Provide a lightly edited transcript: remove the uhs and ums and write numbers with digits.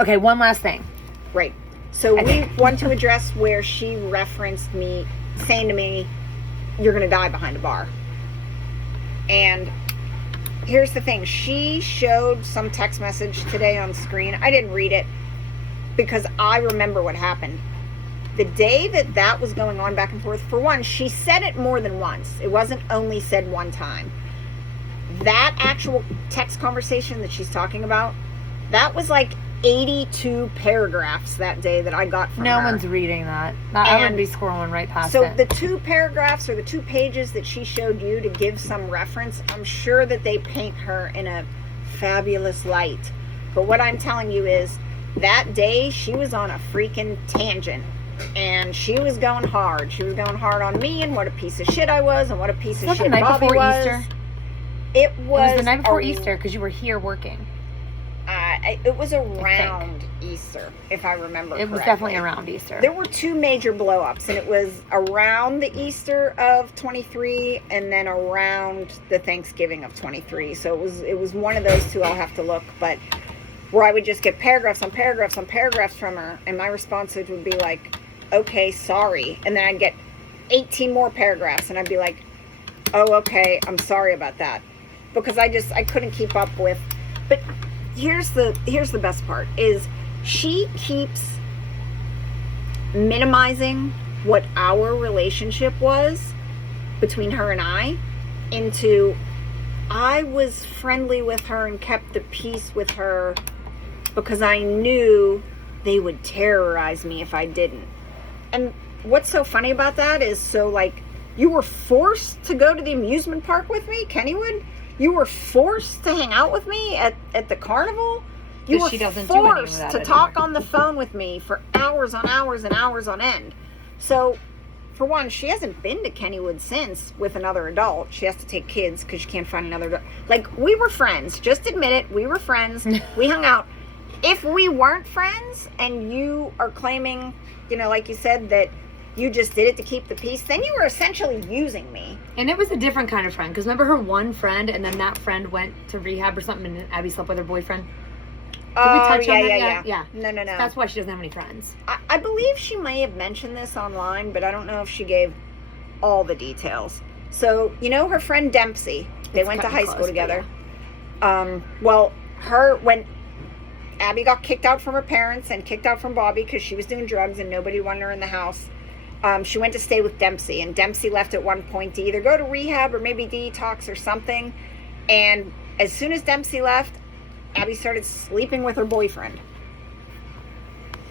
Okay, one last thing. Right. So we want to address where she referenced me saying to me, "You're going to die behind a bar." And here's the thing. She showed some text message today on screen. I didn't read it because I remember what happened. The day that was going on back and forth, for one, she said it more than once. It wasn't only said one time. That actual text conversation that she's talking about, that was like 82 paragraphs that day that I got from her. No one's reading that. I would be scrolling right past it. So the 2 paragraphs or the 2 pages that she showed you to give some reference, I'm sure that they paint her in a fabulous light. But what I'm telling you is that day she was on a freaking tangent. And she was going hard. She was going hard on me and what a piece of shit I was and what a piece of shit Bobby was. Easter? It was the night before Easter because you were here working. It was around Easter, if I remember correctly. It was definitely around Easter. There were 2 major blow-ups, and it was around the Easter of 23 and then around the Thanksgiving of 23. So it was one of those 2. I'll have to look, but where I would just get paragraphs on paragraphs on paragraphs from her, and my response would be like, "Okay, sorry," and then I'd get 18 more paragraphs, and I'd be like, "Oh, okay, I'm sorry about that," because I couldn't keep up with. But here's the best part is she keeps minimizing what our relationship was between her and I into I was friendly with her and kept the peace with her because I knew they would terrorize me if I didn't. And what's so funny about that is, so like, you were forced to go to the amusement park with me, Kennywood? You were forced to hang out with me at the carnival? You were forced to talk on the phone with me for hours on hours and hours on end. So, for one, she hasn't been to Kennywood since with another adult. She has to take kids because she can't find another adult. Like, we were friends. Just admit it. We were friends. We hung out. If we weren't friends and you are claiming, like you said, that you just did it to keep the peace, then you were essentially using me. And it was a different kind of friend. Because remember her one friend, and then that friend went to rehab or something, and Abby slept with her boyfriend? Did we touch on that yet? Yeah. No. That's why she doesn't have any friends. I believe she may have mentioned this online, but I don't know if she gave all the details. So, her friend Dempsey, they went to high school together. Yeah. When Abby got kicked out from her parents and kicked out from Bobby because she was doing drugs and nobody wanted her in the house, she went to stay with Dempsey. And Dempsey left at one point to either go to rehab or maybe detox or something. And as soon as Dempsey left, Abby started sleeping with her boyfriend.